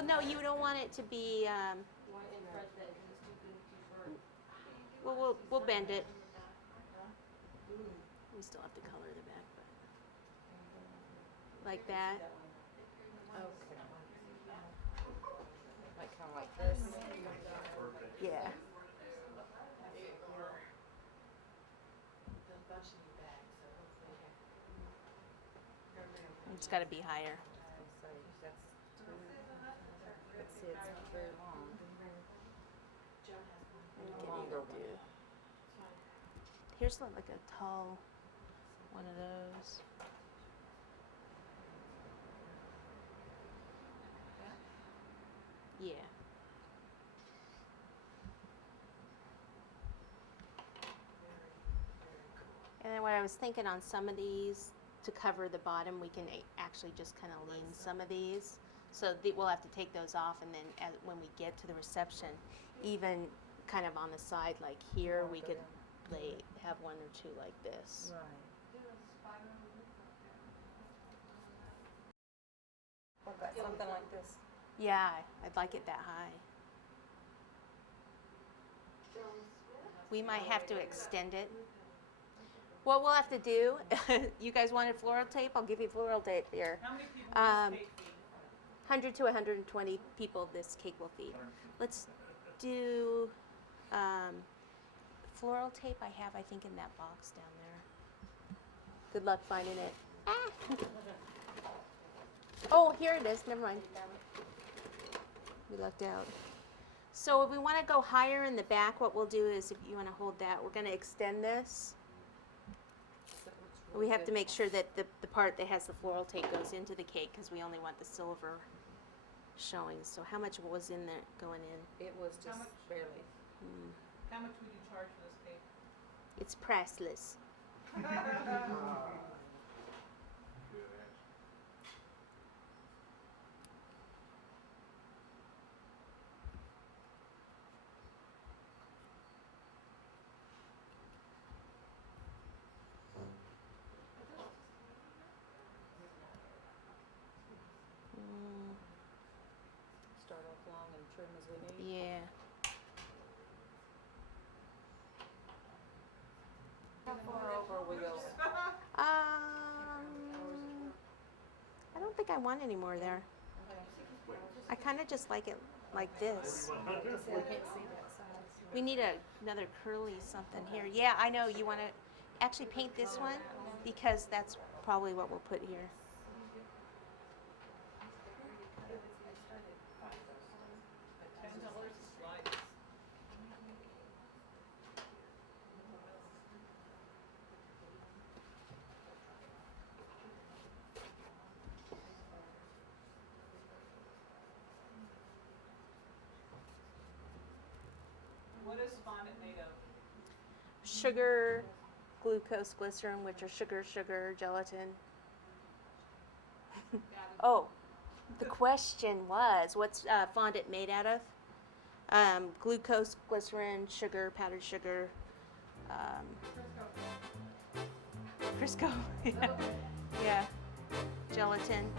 Well, no, you don't want it to be. Well, we'll bend it. We still have to color the back, but like that. Okay. Like kind of like this. Yeah. It's got to be higher. So that's too. Let's see, it's not very long. Longer one. Here's like a tall one of those. Yeah. And then what I was thinking on some of these, to cover the bottom, we can actually just kind of lean some of these. So we'll have to take those off, and then when we get to the reception, even kind of on the side, like here, we could have one or two like this. Right. What about something like this? Yeah, I'd like it that high. We might have to extend it. What we'll have to do, you guys wanted floral tape? I'll give you floral tape here. How many people does this cake feed? 100 to 120 people this cake will feed. Let's do floral tape I have, I think, in that box down there. Good luck finding it. Ah. Oh, here it is. Never mind. We lucked out. So if we want to go higher in the back, what we'll do is, if you want to hold that, we're going to extend this. We have to make sure that the part that has the floral tape goes into the cake, because we only want the silver showing. So how much was in there going in? It was just barely. How much would you charge for this cake? It's priceless. Start off long and trim as we need. Yeah. How far over we go? I don't think I want any more there. I kind of just like it like this. We can't see that side. We need another curly something here. Yeah, I know. You want to actually paint this one, because that's probably what we'll put here. $10 a slice. What is fondant made of? Sugar, glucose, glycerin, which are sugar, gelatin. Oh, the question was, what's fondant made out of? Glucose, glycerin, sugar, powdered sugar, Crisco. Yeah, gelatin.